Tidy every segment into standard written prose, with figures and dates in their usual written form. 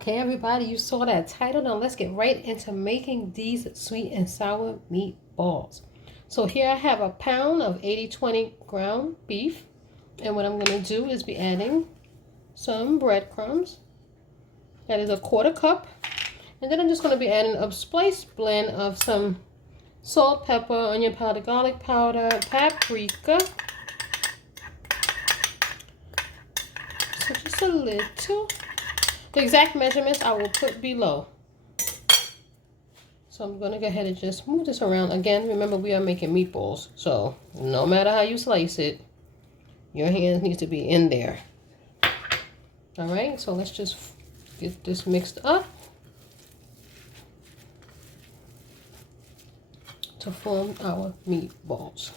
Okay, everybody, you saw that title. Now let's get right into making these sweet and sour meatballs. So here I have a pound of 80/20 ground beef. And what I'm going to do is be adding some breadcrumbs. That is a quarter cup. And then I'm just going to be adding a spiced blend of some salt, pepper, onion powder, garlic powder, paprika. So just a little. The exact measurements I will put below. So I'm going to go ahead and just move this around. Again, remember we are making meatballs. So no matter how you slice it, your hands need to be in there. All right, so let's just get this mixed up to form our meatballs.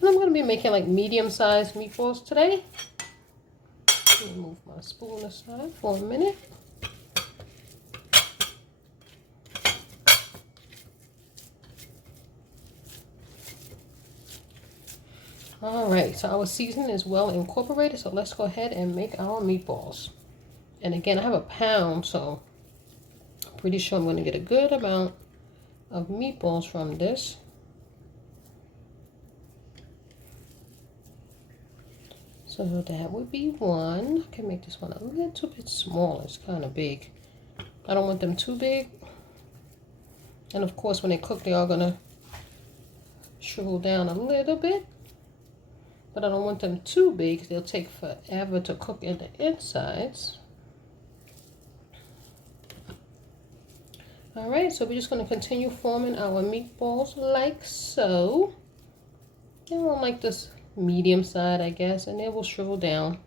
And I'm going to be making like medium-sized meatballs today. Let me move my spoon aside for a minute. All right, so our seasoning is well incorporated, so let's go ahead and make our meatballs. And again, I have a pound, so I'm pretty sure I'm going to get a good amount of meatballs from this. So that would be one. I can make this one a little bit smaller. It's kind of big. I don't want them too big. And of course, when they cook, they are going to shrivel down a little bit. But I don't want them too big. They'll take forever to cook in the insides. All right, so we're just going to continue forming our meatballs like so. And on like this medium side, I guess, and it will shrivel down.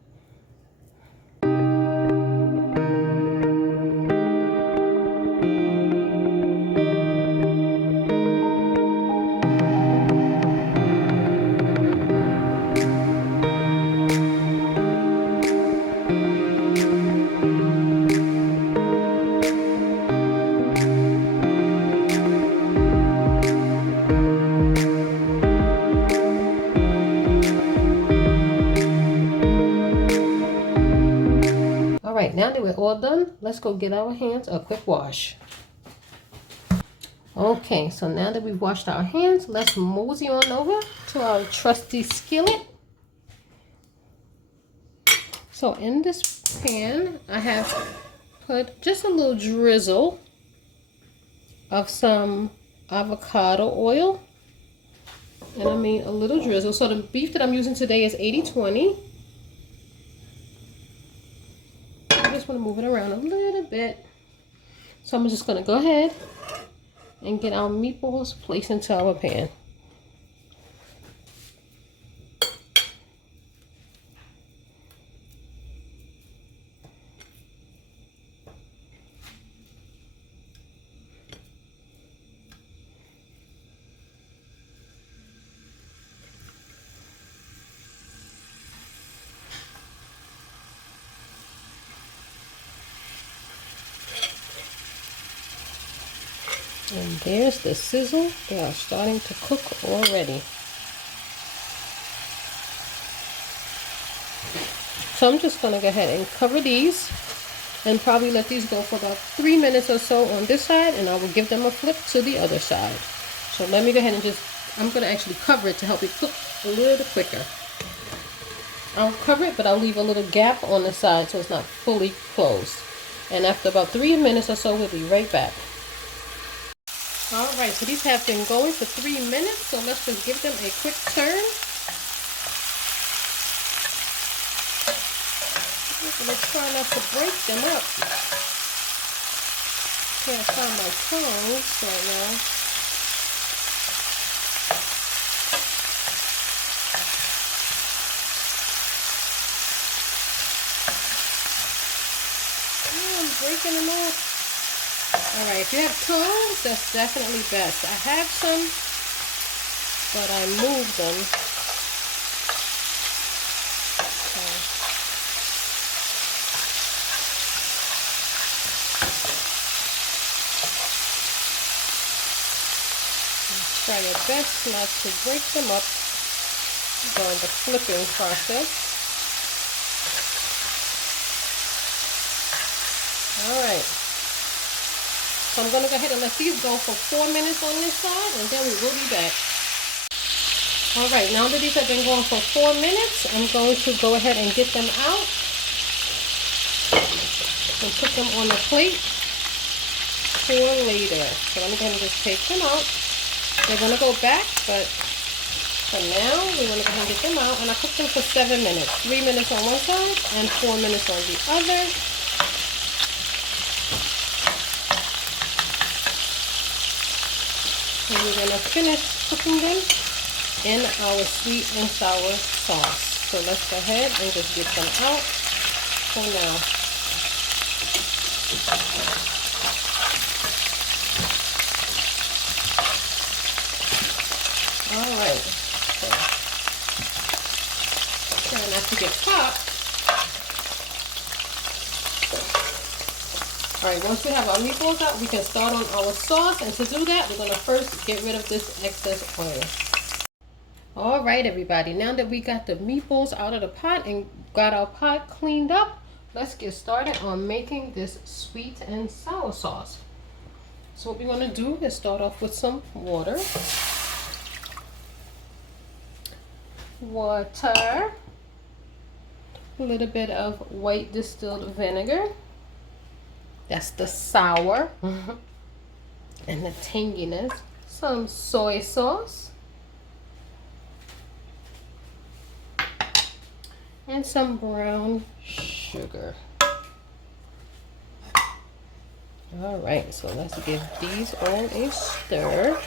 Alright, now that we're all done, let's go get our hands a quick wash. Okay, so now that we've washed our hands, let's mosey on over to our trusty skillet. So in this pan, I have put just a little drizzle of some avocado oil. And I mean a little drizzle. So the beef that I'm using today is 80/20. I just want to move it around a little bit. So I'm just going to go ahead and get our meatballs placed into our pan. And there's the sizzle. They are starting to cook already. So I'm just going to go ahead and cover these and probably let these go for about 3 minutes or so on this side, and I will give them a flip to the other side. So let me go ahead and I'm going to actually cover it to help it cook a little quicker. I'll cover it, but I'll leave a little gap on the side so it's not fully closed. And after about 3 minutes or so, we'll be right back. Alright, so these have been going for 3 minutes, so let's just give them a quick turn. Let's try not to break them up. Can't find my tongs right now. Oh, I'm breaking them off. Alright, if you have tongs, that's definitely best. I have some, but I moved them. Try your best not to break them up during the flipping process. Alright. So I'm going to go ahead and let these go for 4 minutes on this side, and then we will be back. Alright, now that these have been going for 4 minutes, I'm going to go ahead and get them out and put them on a plate for later. So I'm going to just take them out. They're going to go back, but for now, we're going to go ahead and get them out. And I cooked them for 7 minutes. 3 minutes on one side and 4 minutes on the other. And we're going to finish cooking them in our sweet and sour sauce. So let's go ahead and just get them out for now. Alright, so try not to get popped. Alright, once we have our meatballs out, we can start on our sauce. And to do that, we're going to first get rid of this excess oil. Alright everybody, now that we got the meatballs out of the pot and got our pot cleaned up, let's get started on making this sweet and sour sauce. So what we're going to do is start off with some water. A little bit of white distilled vinegar. That's the sour and the tanginess. Some soy sauce. And some brown sugar. Alright, so let's give these all a stir.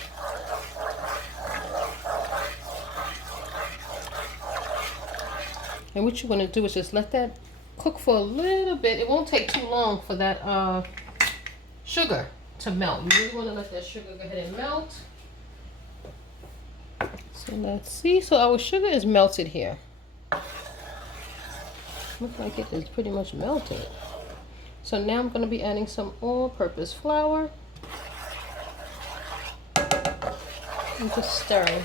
And what you want to do is just let that cook for a little bit. It won't take too long for that sugar to melt. You really want to let that sugar go ahead and melt. So let's see. So our sugar is melted here. Looks like it is pretty much melted. So now I'm going to be adding some all-purpose flour. And just stirring.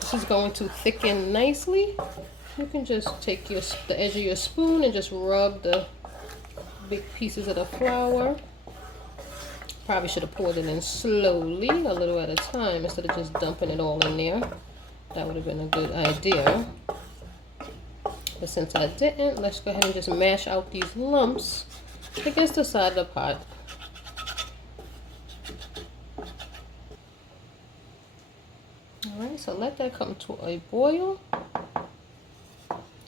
This is going to thicken nicely. You can just take the edge of your spoon and just rub the big pieces of the flour. Probably should have poured it in slowly, a little at a time, instead of just dumping it all in there. That would have been a good idea. But since I didn't, let's go ahead and just mash out these lumps against the side of the pot. Alright, so let that come to a boil.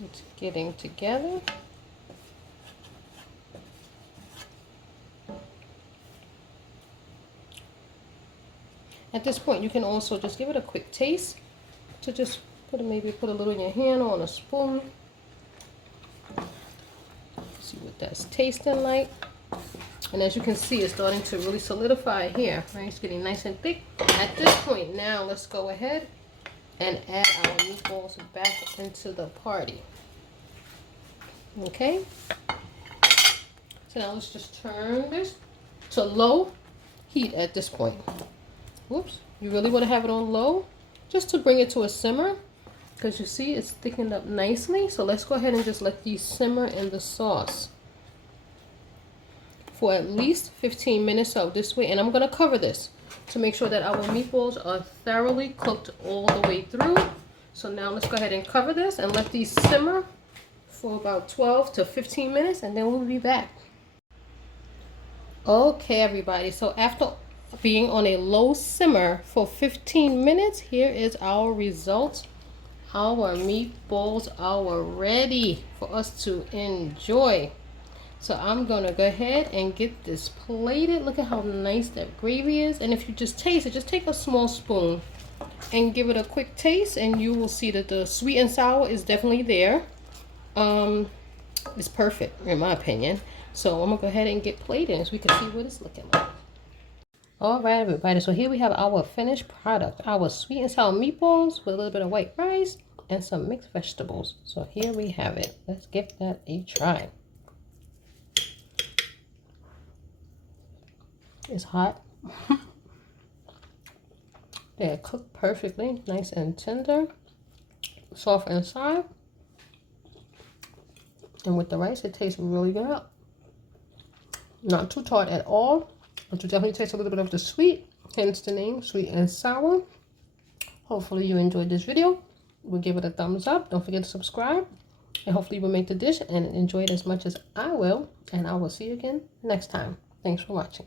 It's getting together. At this point, you can also just give it a quick taste. To just maybe put a little in your hand or on a spoon. See what that's tasting like. And as you can see, it's starting to really solidify here. Right? It's getting nice and thick. At this point, now let's go ahead and add our meatballs back into the party. Okay? So now let's just turn this to low heat at this point. Whoops. You really want to have it on low just to bring it to a simmer, because you see it's thickened up nicely. So let's go ahead and just let these simmer in the sauce for at least 15 minutes out this way. And I'm going to cover this to make sure that our meatballs are thoroughly cooked all the way through. So now let's go ahead and cover this and let these simmer for about 12 to 15 minutes, and then we'll be back. Okay everybody, so after being on a low simmer for 15 minutes, here is our result. Our meatballs are ready for us to enjoy. So I'm gonna go ahead and get this plated. Look at how nice that gravy is. And if you just taste it, just take a small spoon and give it a quick taste, and you will see that the sweet and sour is definitely there. It's perfect in my opinion. So I'm gonna go ahead and get plated so we can see what it's looking like. All right everybody, so here we have our finished product, our sweet and sour meatballs with a little bit of white rice and some mixed vegetables. So here we have it. Let's give that a try. It's hot. They are cooked perfectly, nice and tender, soft inside. And with the rice, it tastes really good. Not too tart at all, but you definitely taste a little bit of the sweet, hence the name, Sweet and Sour. Hopefully you enjoyed this video. We'll give it a thumbs up. Don't forget to subscribe. And hopefully you will make the dish and enjoy it as much as I will. And I will see you again next time. Thanks for watching.